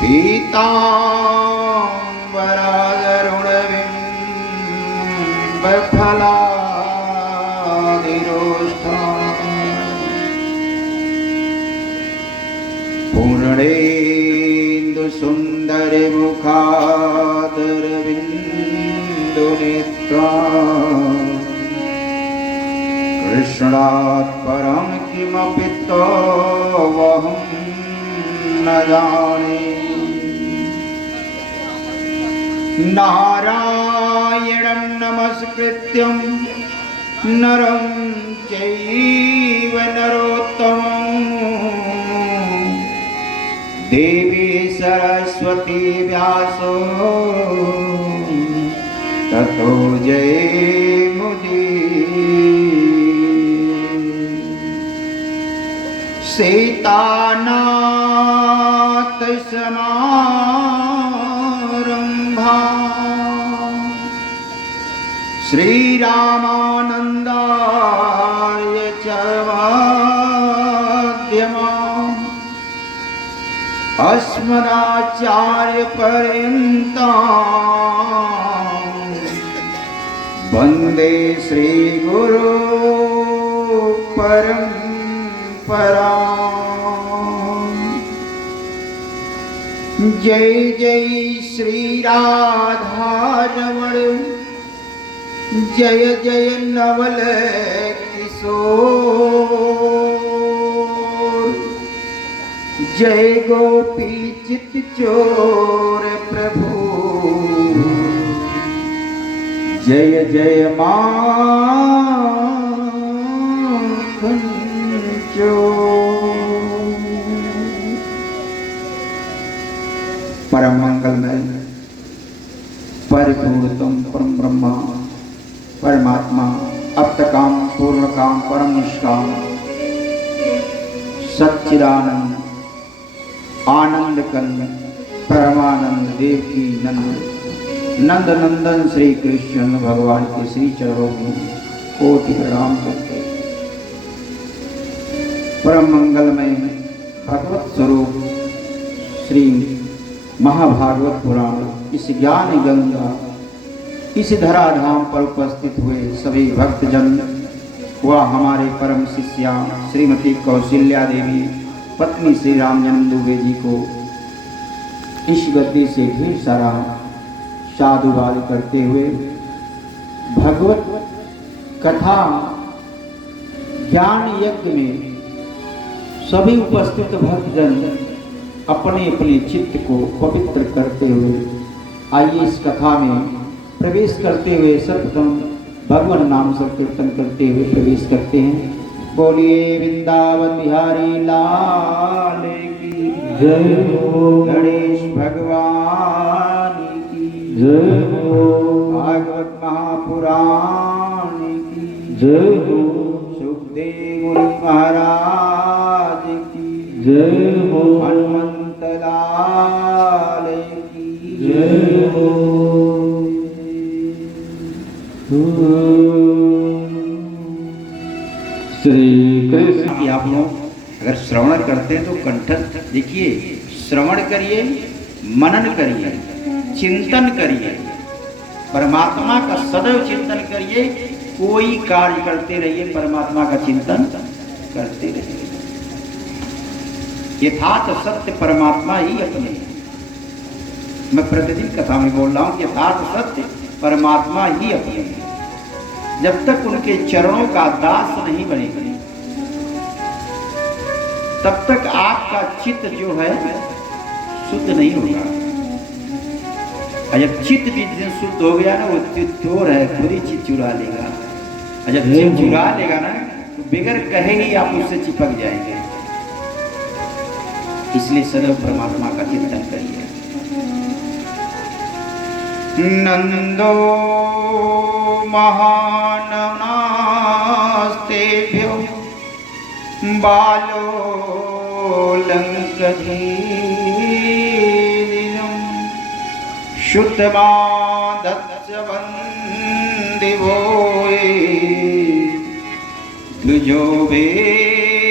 पीताम्बरागरुणबिम्बफलादिरोष्ठम् पूर्णेन्दुसुन्दरमुखादरविन्दुनेत्राम् कृष्णात् परं किमपि तवहं न जाने। नारायणं नमस्कृत्यं नरं चैव नरोत्तमं देवी सरस्वती व्यासो ततो जयमुदीरये। सीतानाथ समारंभा श्रीरामानन्दाय च मध्यमाम् अस्मदाचार्यपर्यन्ताम् वन्दे श्रीगुरो परम्पराम्। जय जय श्री राधारमण जय जय नवल किशोर जय गोपी चित चोर प्रभु जय जय माखन चोर। परम मंगलमय परिपूर्णतम परम ब्रह्मा परमात्मा अप्तकाम पूर्ण काम परम निष्काम सच्चिदानंद आनंद कंद परमानंद देव की नंद नंद नंदन श्री कृष्ण भगवान के श्री चरणों में कोटि प्रणाम करते। परम मंगलमय भगवत स्वरूप श्री महाभागवत पुराण इस ज्ञान गंगा इस धराधाम पर उपस्थित हुए सभी भक्तजन व हमारे परम शिष्या श्रीमती कौशल्या देवी पत्नी श्री राम जन्म दुबे जी को इस गद्दी से ढेर सारा साधुवाद करते हुए भगवत कथा ज्ञान यज्ञ में सभी उपस्थित भक्तजन अपने अपने चित्त को पवित्र करते हुए आइए इस कथा में प्रवेश करते हुए सर्वप्रथम भगवान नाम संकीर्तन करते हुए प्रवेश करते हैं। बोलिए वृंदावन बिहारी लाल की जय हो, गणेश भगवान की जय हो, भागवत महापुराण की जय हो, सुखदेव मुनि महाराज की जय हो, हनुमंत लाल की जय हो। श्री कृष्ण की आप लोग अगर श्रवण करते हैं तो कंठस्थ देखिए, श्रवण करिए, मनन करिए, चिंतन करिए, परमात्मा का सदैव चिंतन करिए। कोई कार्य करते रहिए, परमात्मा का चिंतन करते रहिए। यथार्थ सत्य परमात्मा ही अपने, मैं प्रतिदिन कथा में बोल रहा हूं, यथार्थ सत्य परमात्मा ही अपने। जब तक उनके चरणों का दास नहीं बनेगा तब तक आपका चित्त जो है शुद्ध नहीं होगा। और जब चित्त भी दिन शुद्ध हो गया ना, वो चोर है, खुद ही चित्त चुरा लेगा। और जब चित्त चुरा लेगा ना तो बगैर कहे ही आप उससे चिपक जाएंगे। इसलिए सदैव परमात्मा का चिंतन करिए। नंदो महाननास्तेभ्यो बालो लंकधीरिणं शुद्धमादत्सवन्दिवोए द्विजो वेदमन्विता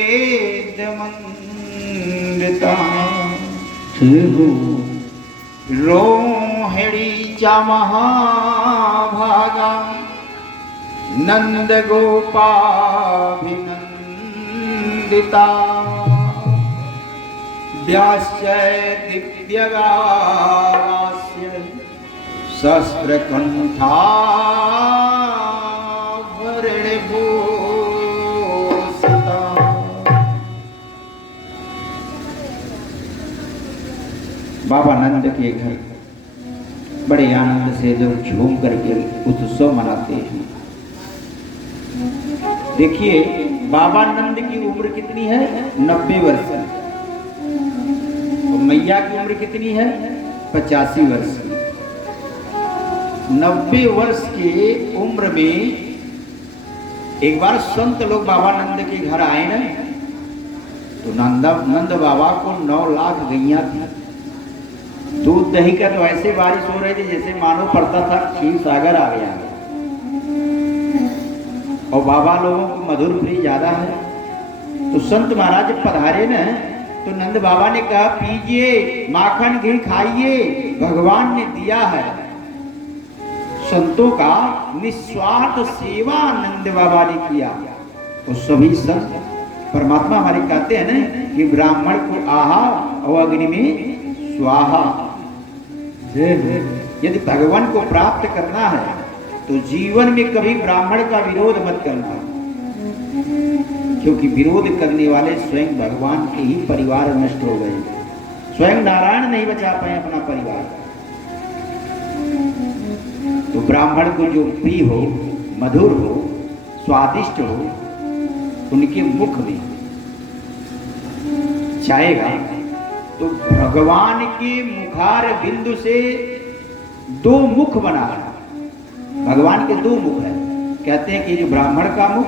रोहिणी च महाभागा नंद गोपाभिनंदिता व्यास्य दिव्यगास्य शस्त्रकंठा भरणभूषिता। बाबा नंद के घर बड़े आनंद से लोग झूम करके उत्सव मनाते हैं। देखिए बाबा नंद की उम्र कितनी है? 90 वर्ष। और मैया की उम्र कितनी है? 85 वर्ष की। 90 वर्ष की उम्र में एक बार संत लोग बाबा नंद के घर आए ना, तो नंद बाबा को 9 लाख गैया थी। दूध दही का तो ऐसे बारिश हो रही थी जैसे मानो पड़ता था क्षीर सागर आ गया। और बाबा लोगों को मधुर प्रिय ज्यादा है, तो संत महाराज पधारे न, तो नंद बाबा ने कहा पीजिए, माखन घी खाइए, भगवान ने दिया है। संतों का निस्वार्थ सेवा नंद बाबा ने किया। तो सभी संत परमात्मा हमारे कहते हैं ना कि ब्राह्मण को आहा और अग्नि में स्वाहा। यदि भगवान को प्राप्त करना है तो जीवन में कभी ब्राह्मण का विरोध मत करना, क्योंकि विरोध करने वाले स्वयं भगवान के ही परिवार नष्ट हो गए। स्वयं नारायण नहीं बचा पाए अपना परिवार। तो ब्राह्मण को जो प्रिय हो, मधुर हो, स्वादिष्ट हो, उनके मुख में जाएगा। तो भगवान के मुखार बिंदु से 2 मुख बना है। भगवान के 2 मुख है। कहते हैं कि जो ब्राह्मण का मुख,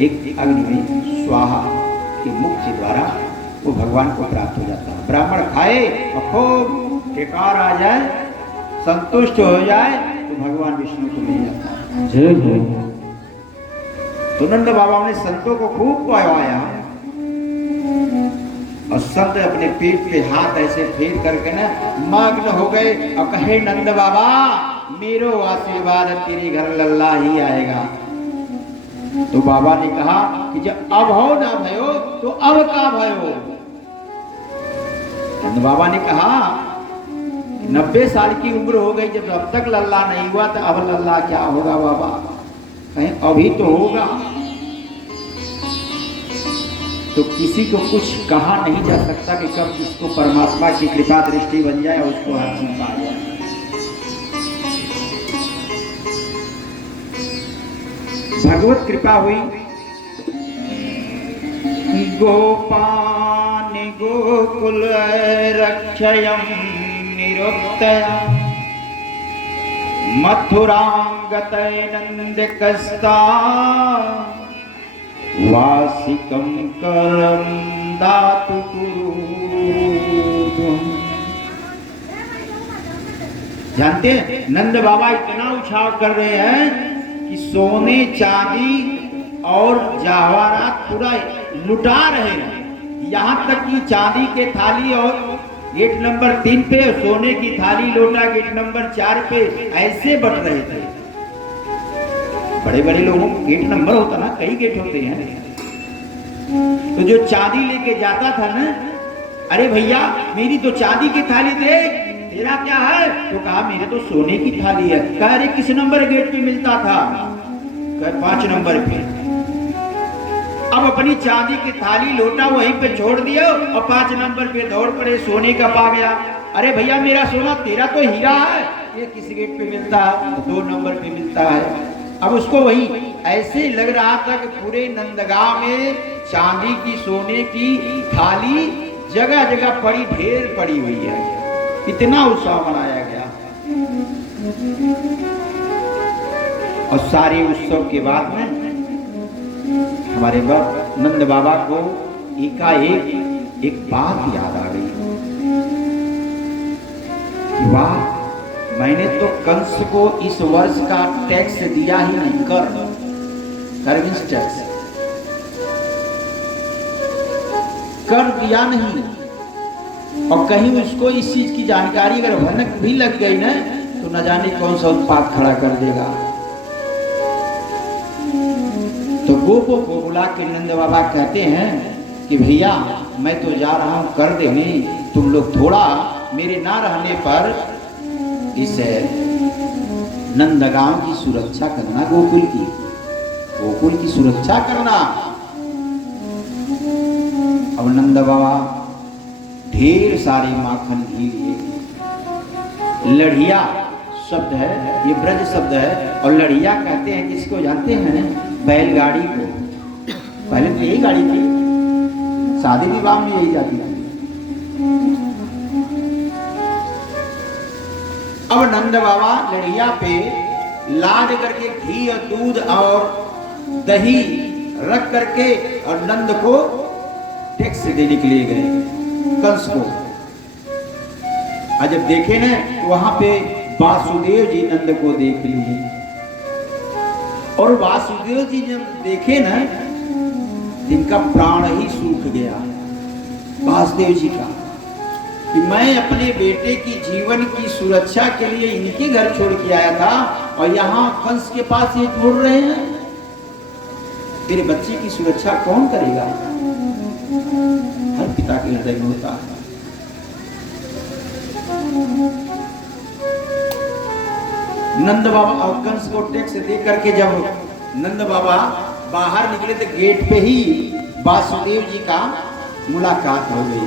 एक अग्नि में स्वाहा के मुख के द्वारा वो भगवान को प्राप्त हो जाता है। ब्राह्मण खाए और खूब टेकार आ जाए, संतुष्ट हो जाए, तो भगवान विष्णु को मिल जाता है। तो नंद बाबा ने संतों को खूब पवाया और संत अपने पेट पे हाथ ऐसे फेर करके ना मग्न हो गए और कहे नंद बाबा मेरो आशीर्वाद तेरे घर लल्ला ही आएगा। तो बाबा ने कहा कि जब अब हो ना भयो तो अब का भयो। नंद बाबा ने कहा 90 साल की उम्र हो गई, जब अब तक लल्ला नहीं हुआ तो अब लल्ला क्या होगा बाबा? कहीं अभी तो होगा। तो किसी को कुछ कहा नहीं जा सकता कि कब किसको परमात्मा की कृपा दृष्टि बन जाए और उसको हासिल पा जाए। भगवत कृपा हुई। गोपान गोकुल रक्षयं निरुक्तया मथुरांगतय नंद कस्ता वासिकं करं दातु कुरु। जानते हैं नंद बाबा इतना उछाल कर रहे हैं कि सोने चांदी और जवाहरात पूरा लुटा रहे हैं। यहाँ तक कि चांदी के थाली और गेट नंबर 3 पे, सोने की थाली लोटा गेट नंबर 4 पे ऐसे बट रहे थे। बड़े बड़े लोगों को गेट नंबर होता ना, कई गेट होते हैं। तो जो चांदी लेके जाता था ना, अरे भैया मेरी तो चांदी की थाली दे, तेरा क्या है? तो कहा मेरे तो सोने की थाली है। कहा अरे किस नंबर गेट पे मिलता था? कहा 5 नंबर पे। अब अपनी चांदी की थाली लोटा वहीं पे छोड़ दिया और 5 नंबर पे दौड़ पड़े, सोने का पा गया। अरे भैया मेरा सोना, तेरा तो हीरा है, ये किस गेट पे मिलता है? 2 नंबर पे मिलता है। अब उसको वही ऐसे लग रहा था कि पूरे नंदगांव में चांदी की सोने की थाली जगह जगह पड़ी, ढेर पड़ी हुई है। इतना उत्साह मनाया गया। और सारे उत्सव के बाद में हमारे नंद बाबा को एकाएक एक बात याद आ गई। वाह, मैंने तो कंस को इस वर्ष का टैक्स दिया ही नहीं। कर टैक्स कर दिया नहीं। और कहीं उसको इस चीज की जानकारी अगर भनक भी लग गई ना तो न जाने कौन सा उत्पात खड़ा कर देगा। तो गोपों को बुला के नंद बाबा कहते हैं कि भैया मैं तो जा रहा हूं कर देने, तुम लोग थोड़ा मेरे ना रहने पर इस नंदगांव की सुरक्षा करना, गोकुल की सुरक्षा करना। अब नंद बाबा ढेर सारे माखन घी लिए। लड़िया शब्द है, ये ब्रज शब्द है, और लड़िया कहते हैं किसको जानते हैं? बैलगाड़ी को। पहले तो यही गाड़ी थी, शादी विवाह में यही जाती थी। अब नंद बाबा लड़िया पे लाद करके घी और दूध और दही रख करके और नंद को टैक्स देने के लिए गए कंस को। जब देखे ना तो वहां पे वासुदेव जी नंद को देख लिए, और वासुदेव जी जब देखे ना जिनका प्राण ही सूख गया वासुदेव जी का, कि मैं अपने बेटे की जीवन की सुरक्षा के लिए इनके घर छोड़ के आया था और यहाँ कंस के पास ये छोड़ रहे हैं, मेरे बच्चे की सुरक्षा कौन करेगा? हर पिता के हृदय में होता है। नंद बाबा और कंस को टैक्स दे करके जब नंद बाबा बाहर निकले तो गेट पे ही वासुदेव जी का मुलाकात हो गई।